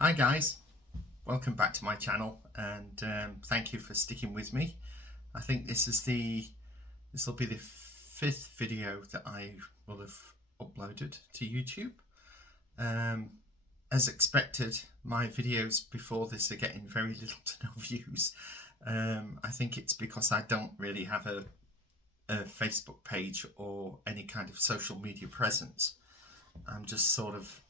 Hi guys, welcome back to my channel, and thank you for sticking with me. I think this will be the fifth video that I will have uploaded to YouTube. As expected, my videos before this are getting very little to no views. I think it's because I don't really have a Facebook page or any kind of social media presence. I'm just sort of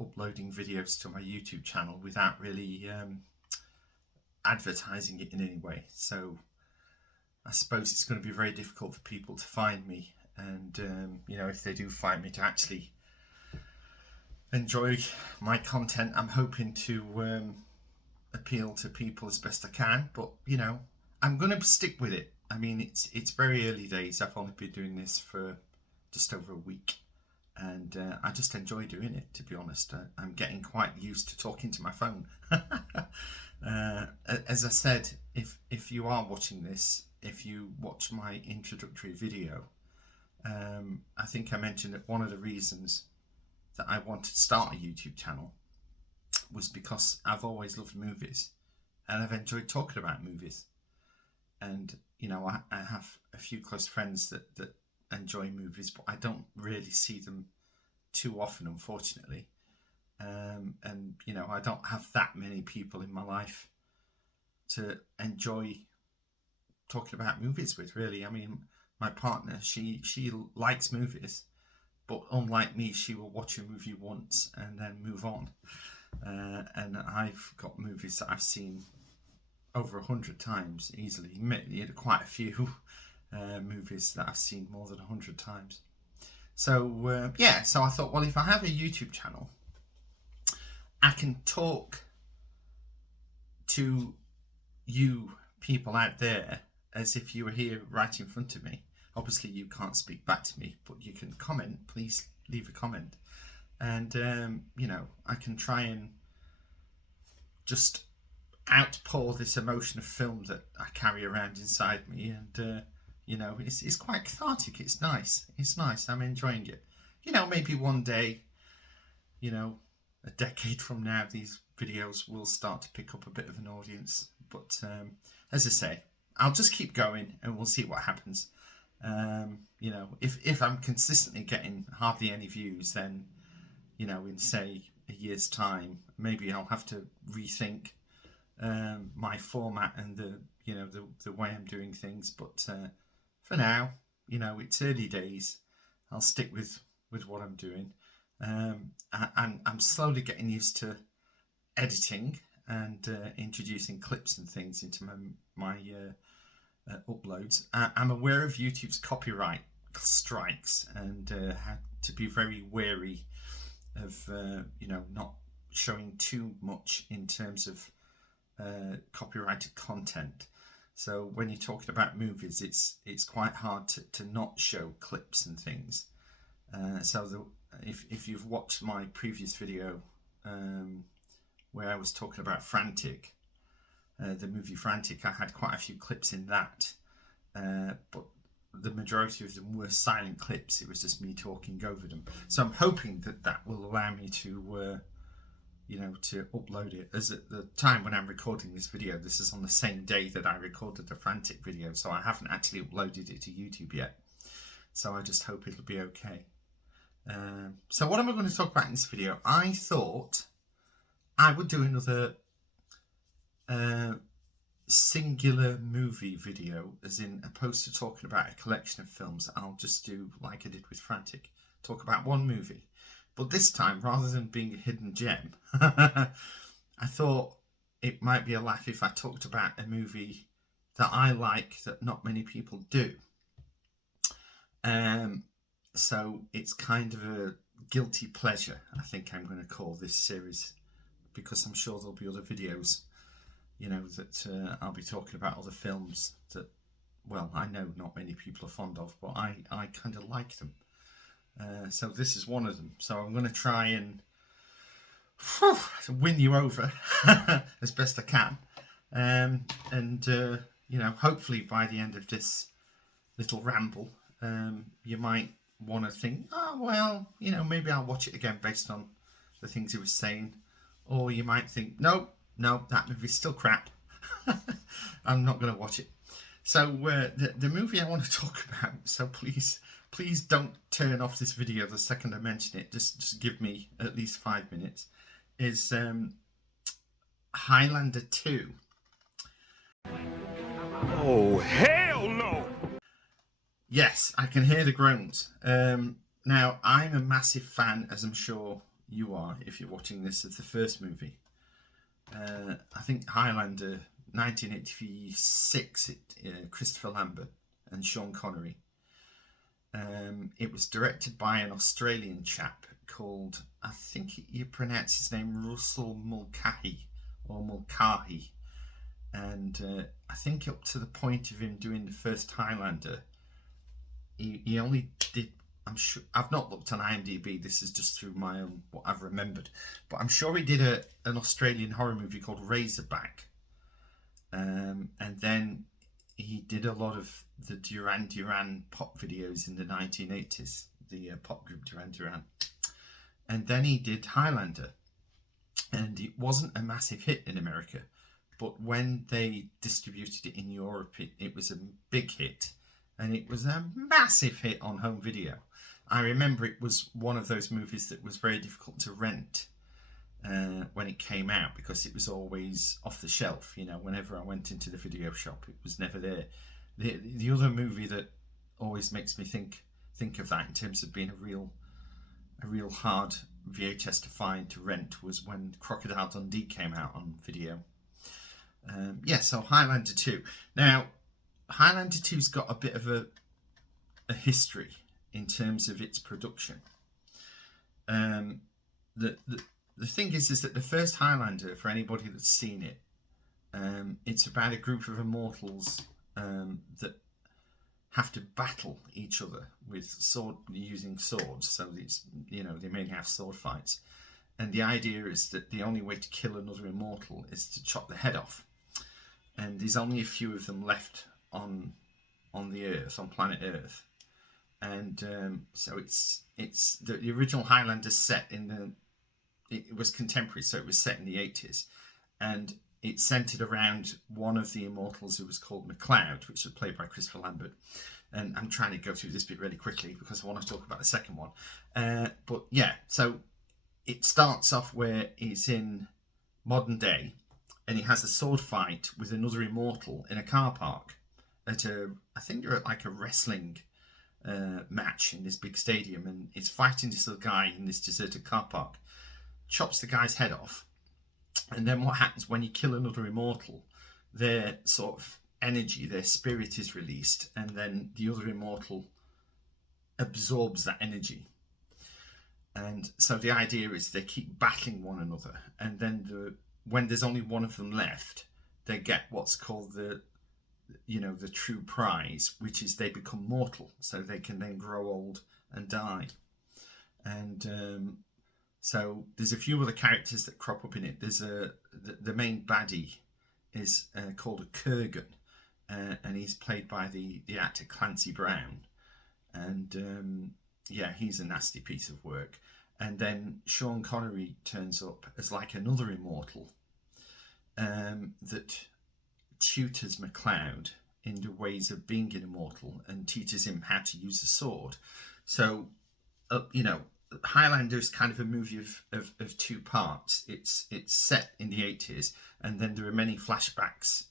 uploading videos to my YouTube channel without really advertising it in any way. So I suppose it's going to be very difficult for people to find me, and if they do find me, to actually enjoy my content. I'm hoping to appeal to people as best I can, but I'm going to stick with it. I mean, it's very early days. I've only been doing this for just over a week. And I just enjoy doing it, to be honest. I'm getting quite used to talking to my phone. As I said, if you are watching this, if you watch my introductory video, I think I mentioned that one of the reasons that I wanted to start a YouTube channel was because I've always loved movies and I've enjoyed talking about movies. And I have a few close friends that enjoy movies, but I don't really see them too often, unfortunately. And I don't have that many people in my life to enjoy talking about movies with, really. I mean, my partner, she likes movies, but unlike me, she will watch a movie once and then move on. And I've got movies that I've seen over 100 times easily. Quite a few movies that I've seen more than 100 times. So so I thought, well, if I have a YouTube channel, I can talk to you people out there as if you were here right in front of me. Obviously you can't speak back to me, but you can comment. Please leave a comment, and I can try and just outpour this emotion of film that I carry around inside me, and it's quite cathartic. It's nice. I'm enjoying it. Maybe one day, a decade from now, these videos will start to pick up a bit of an audience. But as I say, I'll just keep going and we'll see what happens. If I'm consistently getting hardly any views, then, in say a year's time, maybe I'll have to rethink my format and the way I'm doing things. But for now, it's early days. I'll stick with what I'm doing. I'm slowly getting used to editing and introducing clips and things into my uploads. I'm aware of YouTube's copyright strikes and had to be very wary of not showing too much in terms of copyrighted content. So when you're talking about movies, it's quite hard to not show clips and things. If you've watched my previous video where I was talking about Frantic, the movie Frantic, I had quite a few clips in that, but the majority of them were silent clips. It was just me talking over them. So I'm hoping that will allow me to to upload it. As at the time when I'm recording this video, this is on the same day that I recorded the Frantic video, so I haven't actually uploaded it to YouTube yet. So I just hope it'll be okay. So what am I going to talk about in this video? I thought I would do another singular movie video, as in opposed to talking about a collection of films, I'll just do like I did with Frantic, talk about one movie. But this time, rather than being a hidden gem, I thought it might be a laugh if I talked about a movie that I like that not many people do. So it's kind of a guilty pleasure, I think I'm going to call this series, because I'm sure there'll be other videos, that I'll be talking about other films that, well, I know not many people are fond of, but I kind of like them. So this is one of them. So I'm going to try and win you over as best I can. Hopefully by the end of this little ramble, you might want to think, oh, well, maybe I'll watch it again based on the things he was saying. or you might think, no, that movie's still crap. I'm not going to watch it. So the movie I want to talk about, so please don't turn off this video the second I mention it, just give me at least 5 minutes, is Highlander 2. Oh, hell no! Yes, I can hear the groans. Now, I'm a massive fan, as I'm sure you are if you're watching this, of the first movie. I think Highlander, 1986, Christopher Lambert and Sean Connery. It was directed by an Australian chap called, I think you pronounce his name Russell Mulcahy, or Mulcahy. And I think up to the point of him doing the first Highlander, he only did, I'm sure, I've not looked on IMDb, this is just through my own, what I've remembered, but I'm sure he did an Australian horror movie called Razorback. And then he did a lot of the Duran Duran pop videos in the 1980s, the pop group Duran Duran. And then he did Highlander. And it wasn't a massive hit in America, but when they distributed it in Europe, it was a big hit. And it was a massive hit on home video. I remember it was one of those movies that was very difficult to rent when it came out, because it was always off the shelf. You know, whenever I went into the video shop, it was never there. The other movie that always makes me think of that in terms of being a real hard VHS to find to rent was when Crocodile Dundee came out on video. So Highlander 2. Now, Highlander 2's got a bit of a history in terms of its production. The thing is that the first Highlander, for anybody that's seen it, it's about a group of immortals that have to battle each other with using swords. So it's, you know, they mainly have sword fights. And the idea is that the only way to kill another immortal is to chop the head off. And there's only a few of them left on the Earth, on planet Earth. And so it's the original Highlander set it was contemporary, so it was set in the 80s, and it centered around one of the immortals who was called MacLeod, which was played by Christopher Lambert. And I'm trying to go through this bit really quickly because I want to talk about the second one. But yeah, so it starts off where he's in modern day, and he has a sword fight with another immortal in a car park I think they're at like a wrestling match in this big stadium, and he's fighting this little guy in this deserted car park, chops the guy's head off, and then what happens when you kill another immortal, their sort of energy, their spirit is released, and then the other immortal absorbs that energy. And so the idea is they keep battling one another, and then when there's only one of them left, they get what's called the true prize, which is they become mortal, so they can then grow old and die. And so there's a few other characters that crop up in it. There's the main baddie is called a Kurgan, and he's played by the actor Clancy Brown, and he's a nasty piece of work. And then Sean Connery turns up as like another immortal that tutors MacLeod in the ways of being an immortal and teaches him how to use a sword. So, Highlander is kind of a movie of two parts. It's set in the 80s, and then there are many flashbacks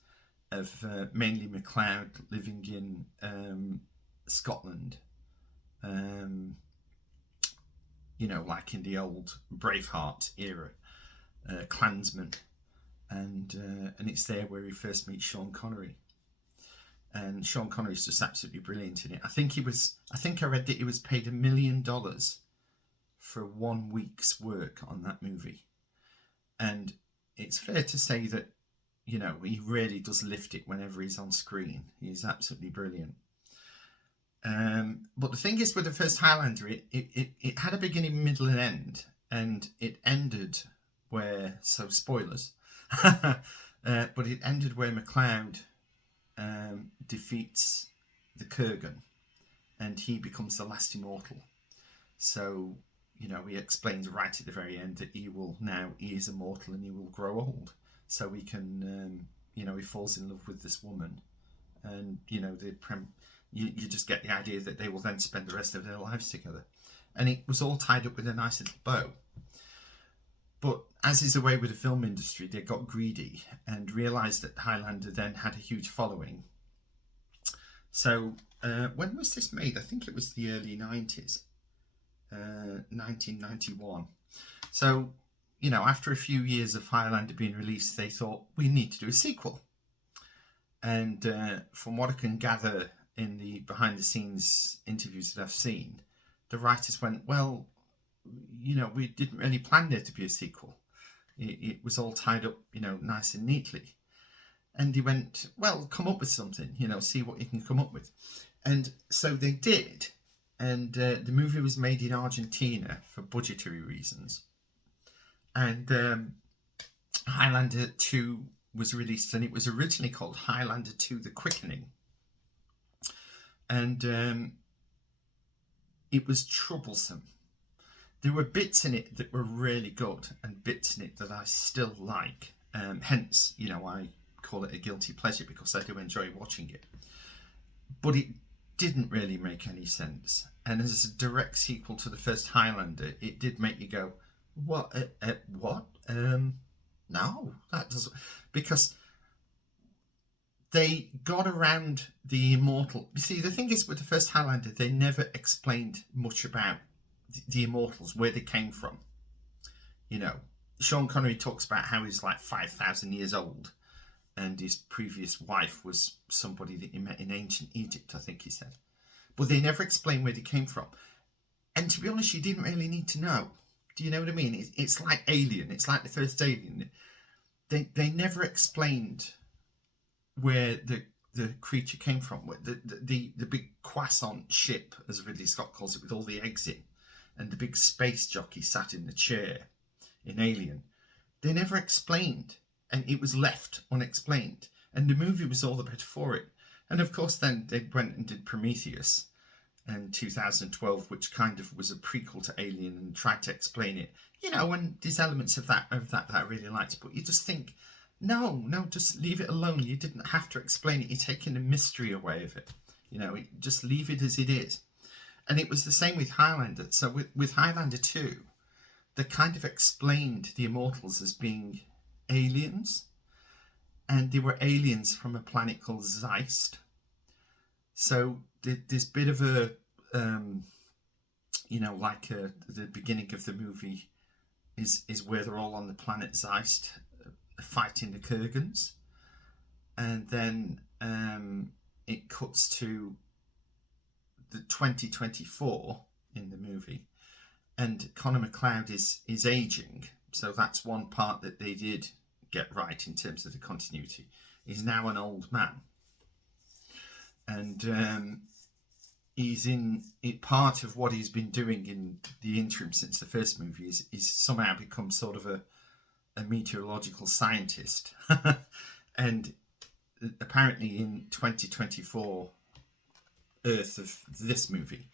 of mainly MacLeod living in Scotland, like in the old Braveheart era, Klansman. And it's there where he first meets Sean Connery, and Sean Connery's just absolutely brilliant in it. I think I read that he was paid $1 million for 1 week's work on that movie, and it's fair to say that he really does lift it whenever he's on screen. He's absolutely brilliant. But the thing is, with the first Highlander, it had a beginning, middle, and end, and it ended where, so spoilers. But it ended where MacLeod defeats the Kurgan, and he becomes the last immortal. So, he explains right at the very end that he is immortal and he will grow old. So he can, he falls in love with this woman, and you just get the idea that they will then spend the rest of their lives together, and it was all tied up with a nice little bow. But as is the way with the film industry, they got greedy and realised that Highlander then had a huge following. So when was this made? I think it was the early 90s, 1991. So, after a few years of Highlander being released, they thought, we need to do a sequel. And from what I can gather in the behind-the-scenes interviews that I've seen, the writers went, well, we didn't really plan there to be a sequel. It was all tied up, nice and neatly. And he went, well, come up with something, see what you can come up with. And so they did. And the movie was made in Argentina for budgetary reasons. And Highlander 2 was released, and it was originally called Highlander 2 The Quickening. And it was troublesome. There were bits in it that were really good and bits in it that I still like. Hence, I call it a guilty pleasure because I do enjoy watching it. But it didn't really make any sense. And as a direct sequel to the first Highlander, it did make you go, what? What? No, that doesn't... Because they got around the immortal... You see, the thing is, with the first Highlander, they never explained much about the immortals, where they came from. Sean Connery talks about how he's like 5,000 years old, and his previous wife was somebody that he met in ancient Egypt, I think he said. But they never explained where they came from. And to be honest, you didn't really need to know. Do you know what I mean? It's like Alien. It's like the first Alien. They never explained where the creature came from. The big croissant ship, as Ridley Scott calls it, with all the eggs in, and the big space jockey sat in the chair in Alien. They never explained, and it was left unexplained. And the movie was all the better for it. And of course, then they went and did Prometheus in 2012, which kind of was a prequel to Alien and tried to explain it. And there's elements of that I really liked. But you just think, no, just leave it alone. You didn't have to explain it. You're taking the mystery away of it. Just leave it as it is. And it was the same with Highlander. So with Highlander 2, they kind of explained the immortals as being aliens. And they were aliens from a planet called Zeist. So this bit of a, the beginning of the movie is where they're all on the planet Zeist fighting the Kurgans. And then it cuts to the 2024 in the movie. And Connor McLeod is aging. So that's one part that they did get right in terms of the continuity. He's now an old man. And he's in it. Part of what he's been doing in the interim since the first movie is somehow become sort of a meteorological scientist. And apparently in 2024 Earth of this movie,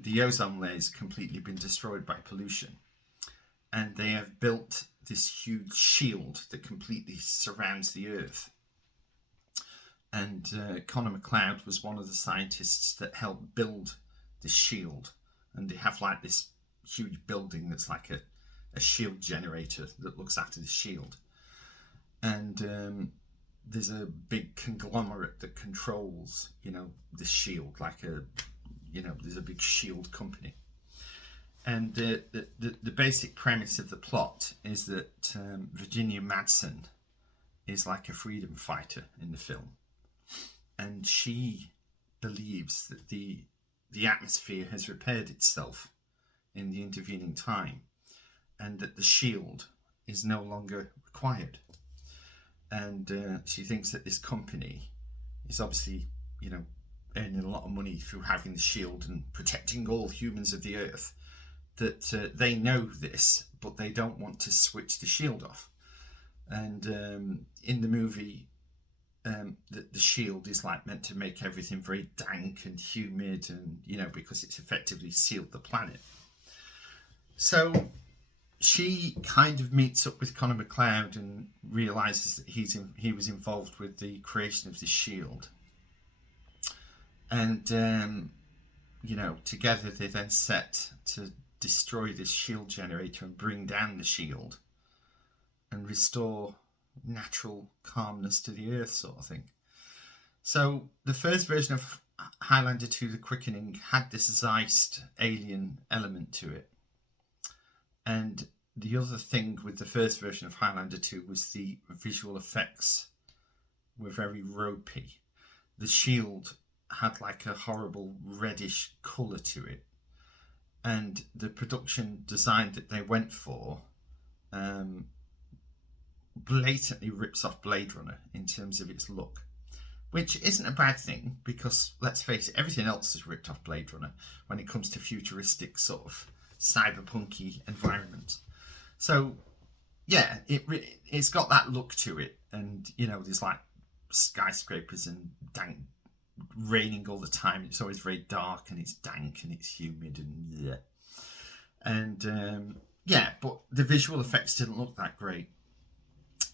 the ozone layer has completely been destroyed by pollution. And they have built this huge shield that completely surrounds the Earth. And Connor McLeod was one of the scientists that helped build this shield. And they have like this huge building that's like a shield generator that looks after the shield. And there's a big conglomerate that controls, the shield, like there's a big shield company. And the basic premise of the plot is that Virginia Madsen is like a freedom fighter in the film. And she believes that the atmosphere has repaired itself in the intervening time, and that the shield is no longer required. And she thinks that this company is obviously, earning a lot of money through having the shield and protecting all humans of the Earth. That they know this, but they don't want to switch the shield off. And in the movie, the shield is like meant to make everything very dank and humid, and because it's effectively sealed the planet. So she kind of meets up with Connor McLeod and realizes that he was involved with the creation of this shield. And, together they then set to destroy this shield generator and bring down the shield and restore natural calmness to the earth, sort of thing. So the first version of Highlander 2 The Quickening had this Zeist alien element to it. And the other thing with the first version of Highlander 2 was the visual effects were very ropey. The shield had like a horrible reddish colour to it. And the production design that they went for blatantly rips off Blade Runner in terms of its look. Which isn't a bad thing, because let's face it, everything else has ripped off Blade Runner when it comes to futuristic sort of cyberpunky environments. So yeah, it's got that look to it, and there's like skyscrapers and dank, raining all the time. It's always very dark and it's dank and it's humid and but the visual effects didn't look that great,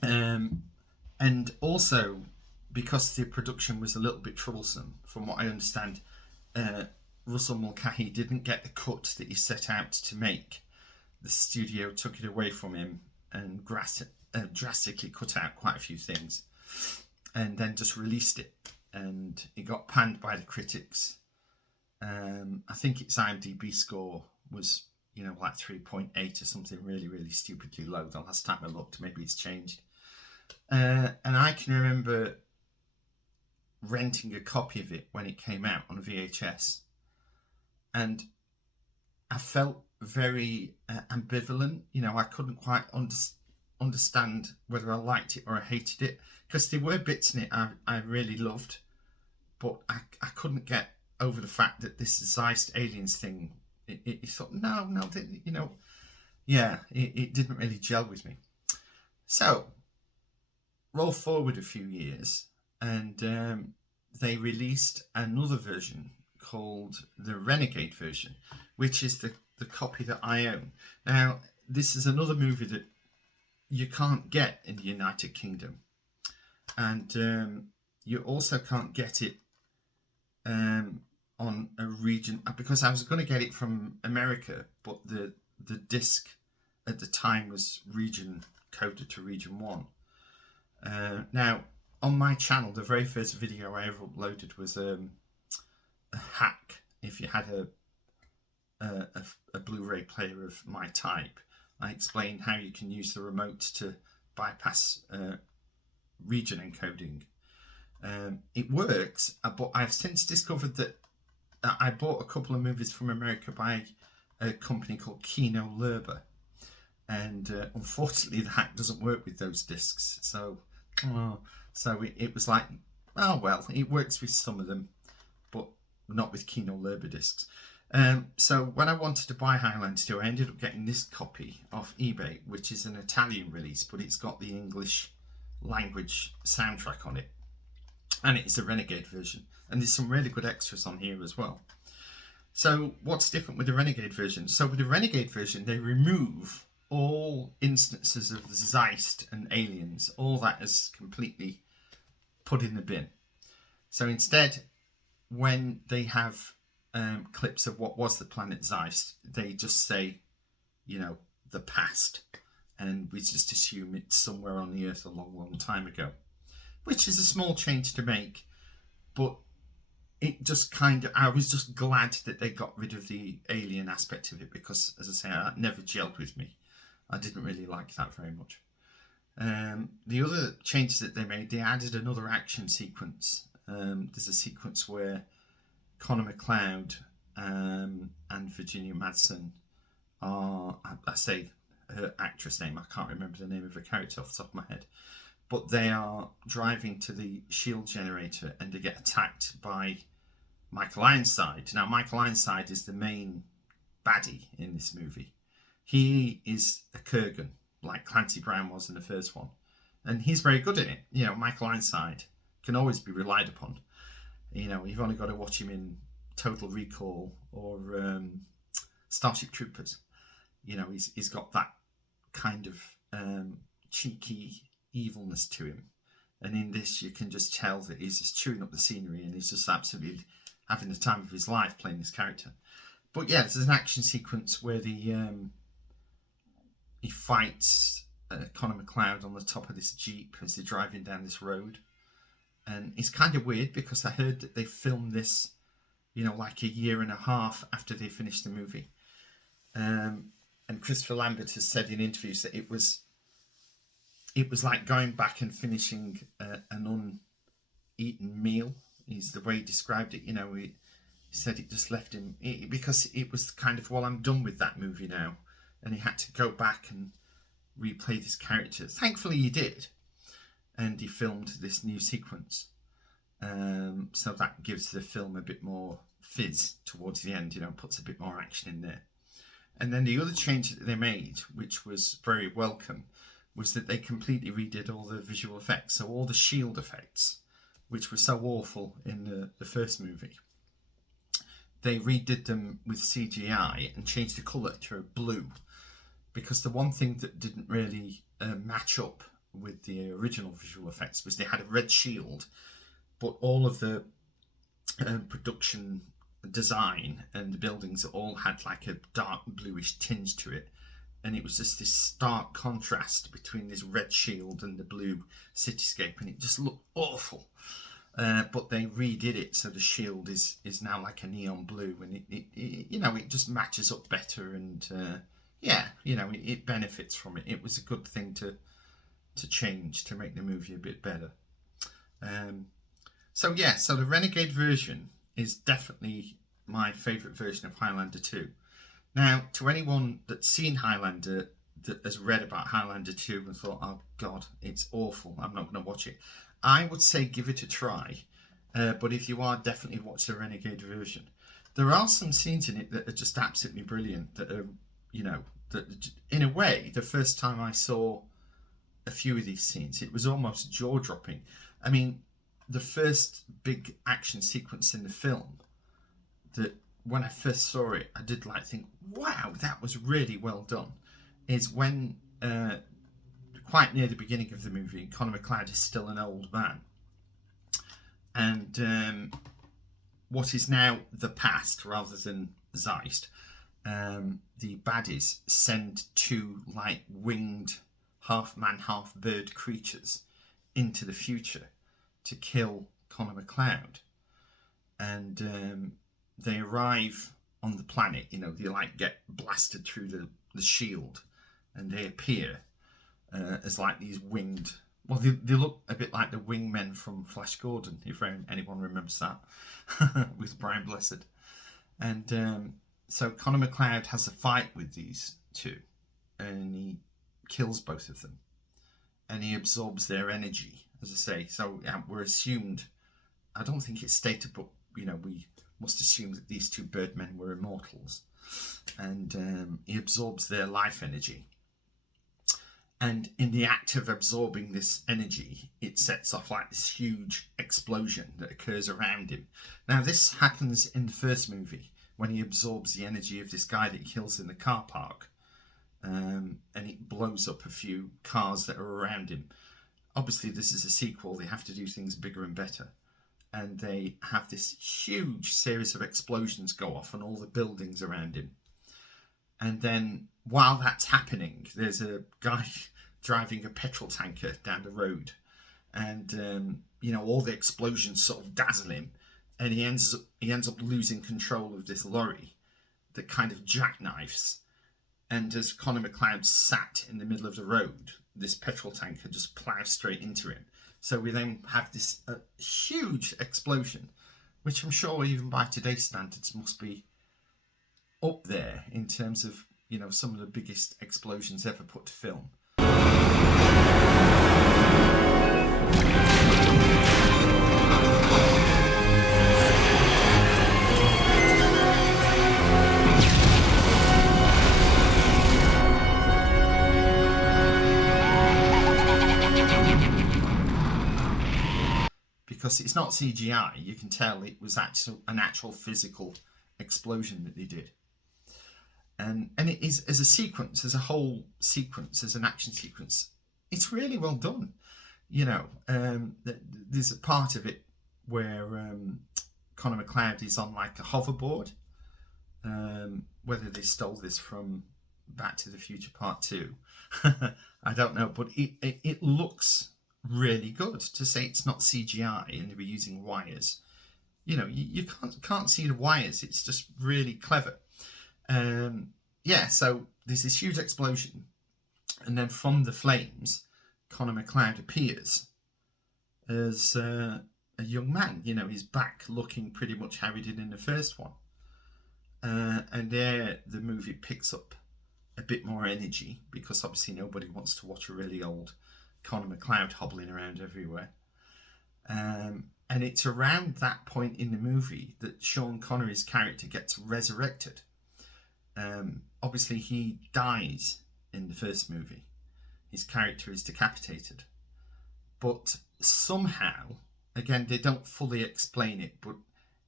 and also, because the production was a little bit troublesome, from what I understand, Russell Mulcahy didn't get the cut that he set out to make. The studio took it away from him and drastically cut out quite a few things, and then just released it. And it got panned by the critics. I think its IMDb score was, like 3.8 or something really, really stupidly low. The last time I looked, maybe it's changed. And I can remember renting a copy of it when it came out on VHS, and I felt very ambivalent. I couldn't quite understand whether I liked it or I hated it, because there were bits in it I really loved, but I couldn't get over the fact that this Zeist aliens thing, it thought it didn't really gel with me. So roll forward a few years, and they released another version called the Renegade version, which is the copy that I own. Now, this is another movie that you can't get in the United Kingdom, and you also can't get it on a region, because I was going to get it from America, but the disc at the time was region coded to region 1. Now, on my channel, the very first video I ever uploaded was a hack. If you had a Blu-ray player of my type, I explained how you can use the remote to bypass region encoding. It works, but I've since discovered that I bought a couple of movies from America by a company called Kino Lorber, and unfortunately the hack doesn't work with those discs. So it was like, oh well, it works with some of them, but not with Kino Lorber discs. So when I wanted to buy Highlander 2, I ended up getting this copy off eBay, which is an Italian release, but it's got the English language soundtrack on it, and it's a Renegade version, and there's some really good extras on here as well. So what's different with the Renegade version? So with the Renegade version, they remove all instances of the Zeist and aliens. All that is completely put in the bin. So instead, when they have clips of what was the planet Zeist, they just say, the past, and we just assume it's somewhere on the Earth a long, long time ago, which is a small change to make, but it just I was just glad that they got rid of the alien aspect of it, because, as I say, that never gelled with me. I didn't really like that very much. The other changes that they made, they added another action sequence. There's a sequence where Connor McLeod and Virginia Madsen are, I say her actress name, I can't remember the name of her character off the top of my head, but they are driving to the shield generator and they get attacked by Michael Ironside. Now, Michael Ironside is the main baddie in this movie. He is a Kurgan, like Clancy Brown was in the first one, and he's very good at it. Michael Ironside can always be relied upon. You've only got to watch him in Total Recall or Starship Troopers, You know, he's got that kind of cheeky evilness to him. And in this, you can just tell that he's just chewing up the scenery and he's just absolutely having the time of his life playing this character. But yeah, there's an action sequence where he fights Connor McLeod on the top of this Jeep as they're driving down this road. And it's kind of weird because I heard that they filmed this, you know, like a year and a half after they finished the movie. And Christopher Lambert has said in interviews that it was like going back and finishing an uneaten meal, is the way he described it. You know, he said it just left him, because it was kind of, well, I'm done with that movie now. And he had to go back and replay this character. Thankfully he did. And he filmed this new sequence. So that gives the film a bit more fizz towards the end, you know, puts a bit more action in there. And then the other change that they made, which was very welcome, was that they completely redid all the visual effects. So all the shield effects, which were so awful in the first movie, they redid them with CGI and changed the colour to a blue. Because the one thing that didn't really match up with the original visual effects was they had a red shield, but all of the production design and the buildings all had like a dark bluish tinge to it. And it was just this stark contrast between this red shield and the blue cityscape, and it just looked awful. But they redid it so the shield is now like a neon blue, and it you know, it just matches up better, and yeah, you know, it benefits from it. It was a good thing to change to make the movie a bit better. So yeah, so the Renegade version is definitely my favourite version of Highlander 2. Now, to anyone that's seen Highlander, that has read about Highlander 2 and thought, oh God, it's awful, I'm not going to watch it, I would say give it a try. But if you are, definitely watch the Renegade version. There are some scenes in it that are just absolutely brilliant, that are, you know, that in a way, the first time I saw a few of these scenes, it was almost jaw-dropping. I mean, the first big action sequence in the film, that when I first saw it, I did like think, wow, that was really well done, is when quite near the beginning of the movie, Connor McLeod is still an old man, and what is now the past rather than Zeist, the baddies send two like winged half man half bird creatures into the future to kill Connor McLeod. And they arrive on the planet, you know, they like get blasted through the shield, and they appear as like these winged, well, they look a bit like the wingmen from Flash Gordon, if anyone remembers that, with Brian Blessed. And so Connor McLeod has a fight with these two, and he kills both of them, and he absorbs their energy, as I say. So we're assumed, I don't think it's stated, but you know, we must assume that these two birdmen were immortals, and he absorbs their life energy. And in the act of absorbing this energy, it sets off like this huge explosion that occurs around him. Now, this happens in the first movie when he absorbs the energy of this guy that he kills in the car park, and it blows up a few cars that are around him. Obviously, this is a sequel. They have to do things bigger and better. And they have this huge series of explosions go off on all the buildings around him. And then while that's happening, there's a guy driving a petrol tanker down the road. And, you know, all the explosions sort of dazzle him. And he ends up losing control of this lorry that kind of jackknifes. And as Connor McLeod sat in the middle of the road, this petrol tanker just plows straight into him. So we then have this huge explosion, which I'm sure even by today's standards must be up there in terms of, you know, some of the biggest explosions ever put to film. Because it's not CGI, you can tell it was an actual physical explosion that they did. and it is, as a sequence, as a whole sequence, as an action sequence, it's really well done. You know, there's a part of it where Connor McLeod is on like a hoverboard. Whether they stole this from Back to the Future Part 2, I don't know, but it looks really good. To say it's not CGI and they were using wires, you know, you can't see the wires. It's just really clever. Yeah, so there's this huge explosion, and then from the flames, Connor McLeod appears as a young man. You know, he's back looking pretty much how he did in the first one. And there the movie picks up a bit more energy, because obviously nobody wants to watch a really old Connor McLeod hobbling around everywhere. And it's around that point in the movie that Sean Connery's character gets resurrected. Obviously he dies in the first movie. His character is decapitated. But somehow, again, they don't fully explain it, but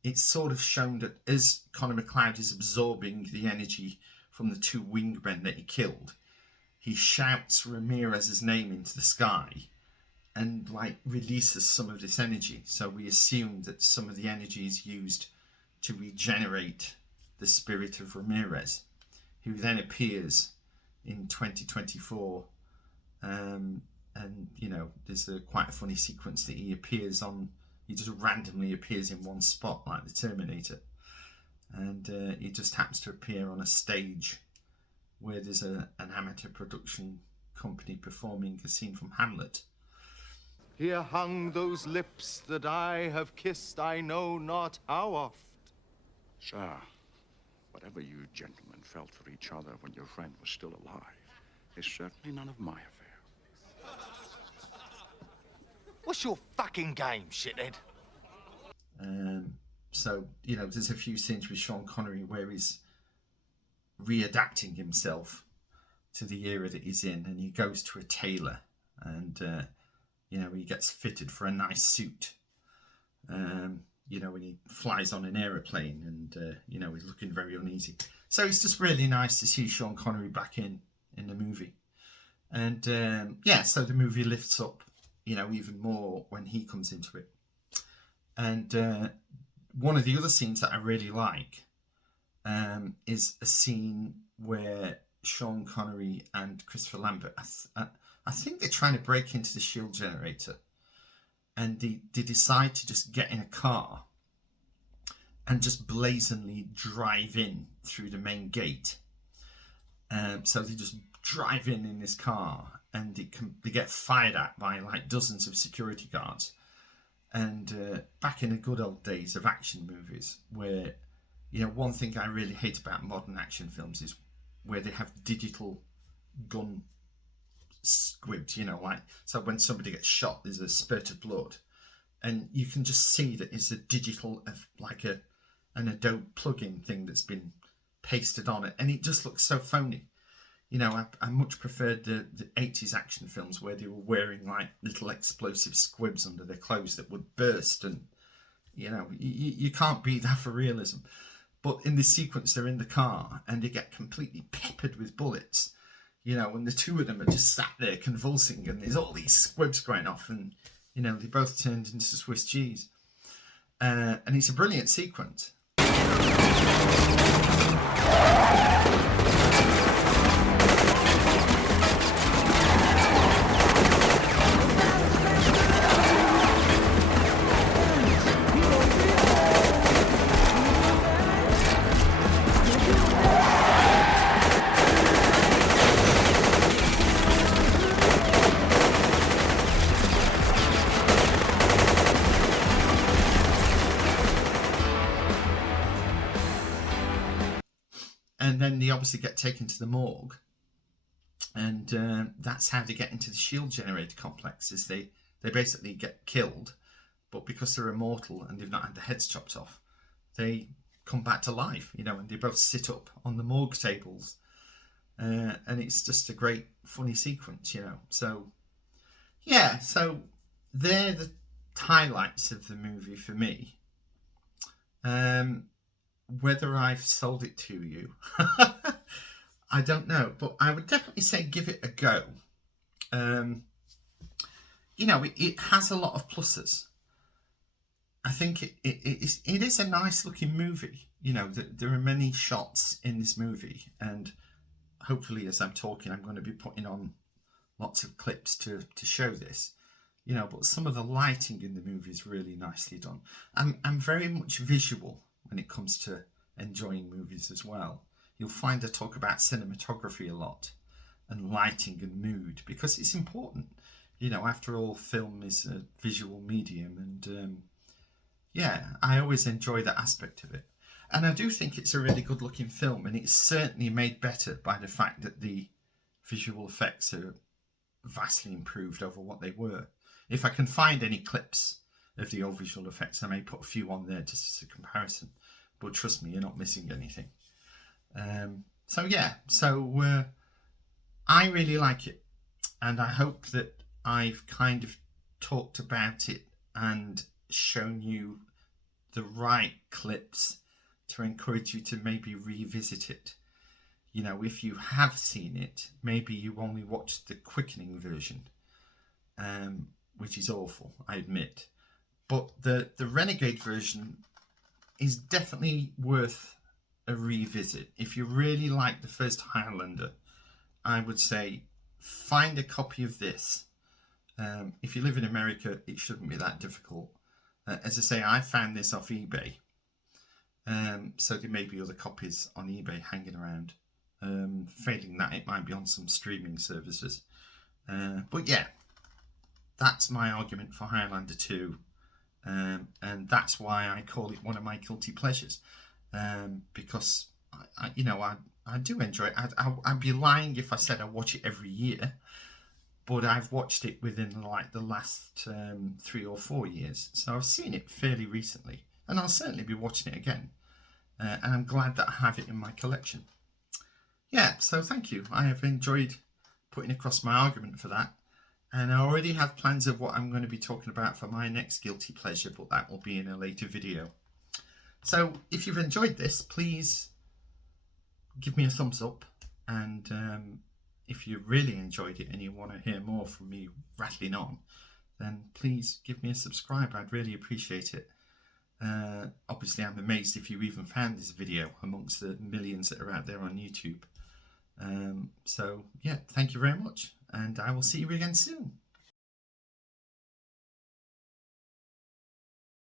it's sort of shown that as Connor McLeod is absorbing the energy from the two wingmen that he killed, he shouts Ramirez's name into the sky and like releases some of this energy. So we assume that some of the energy is used to regenerate the spirit of Ramirez, who then appears in 2024. And you know, there's quite a funny sequence that he just randomly appears in one spot like the Terminator, and he just happens to appear on a stage where there's an amateur production company performing a scene from Hamlet. Here hung those lips that I have kissed, I know not how oft. Sir, whatever you gentlemen felt for each other when your friend was still alive is certainly none of my affair. What's your fucking game, shithead? So, you know, there's a few scenes with Sean Connery where he's readapting himself to the era that he's in, and he goes to a tailor, and you know, he gets fitted for a nice suit. You know, when he flies on an aeroplane, and you know, he's looking very uneasy. So it's just really nice to see Sean Connery back in the movie. And yeah, so the movie lifts up, you know, even more when he comes into it. And one of the other scenes that I really like is a scene where Sean Connery and Christopher Lambert, I think they're trying to break into the shield generator, and they decide to just get in a car and just blazingly drive in through the main gate. So they just drive in this car, and they get fired at by like dozens of security guards. And back in the good old days of action movies, where, you know, one thing I really hate about modern action films is where they have digital gun squibs, you know, like, so when somebody gets shot, there's a spurt of blood, and you can just see that it's a digital, like an Adobe plugin thing that's been pasted on it, and it just looks so phony. You know, I much preferred the 80s action films where they were wearing like little explosive squibs under their clothes that would burst, and, you know, you can't beat that for realism. But in this sequence, they're in the car and they get completely peppered with bullets, you know, and the two of them are just sat there convulsing, and there's all these squibs going off, and, you know, they both turned into Swiss cheese. And it's a brilliant sequence. And then they obviously get taken to the morgue, and that's how they get into the shield generator complex. Is they basically get killed, but because they're immortal and they've not had their heads chopped off, they come back to life, you know, and they both sit up on the morgue tables, and it's just a great funny sequence, you know. So yeah, so they're the highlights of the movie for me. whether I've sold it to you, I don't know, but I would definitely say give it a go. You know, it has a lot of pluses. I think it is a nice looking movie. You know, there are many shots in this movie, and hopefully as I'm talking, I'm going to be putting on lots of clips to show this. You know, but some of the lighting in the movie is really nicely done. I'm very much visual when it comes to enjoying movies as well. You'll find I talk about cinematography a lot and lighting and mood because it's important. You know, after all, film is a visual medium, and yeah, I always enjoy that aspect of it. And I do think it's a really good looking film, and it's certainly made better by the fact that the visual effects are vastly improved over what they were. If I can find any clips of the old visual effects, I may put a few on there just as a comparison. But trust me, you're not missing anything. So yeah, I really like it, and I hope that I've kind of talked about it and shown you the right clips to encourage you to maybe revisit it. You know, if you have seen it, maybe you only watched the quickening version, which is awful, I admit. But the Renegade version is definitely worth a revisit. If you really like the first Highlander, I would say find a copy of this. If you live in America, it shouldn't be that difficult. As I say, I found this off eBay. So there may be other copies on eBay hanging around. Failing that, it might be on some streaming services. But yeah, that's my argument for Highlander 2. And that's why I call it one of my guilty pleasures. Because, I do enjoy it. I'd be lying if I said I watch it every year. But I've watched it within like the last 3 or 4 years. So I've seen it fairly recently. And I'll certainly be watching it again. And I'm glad that I have it in my collection. Yeah, so thank you. I have enjoyed putting across my argument for that. And I already have plans of what I'm going to be talking about for my next guilty pleasure, but that will be in a later video. So if you've enjoyed this, please give me a thumbs up. And if you really enjoyed it and you want to hear more from me rattling on, then please give me a subscribe. I'd really appreciate it. Obviously, I'm amazed if you even found this video amongst the millions that are out there on YouTube. So yeah, thank you very much, and I will see you again soon.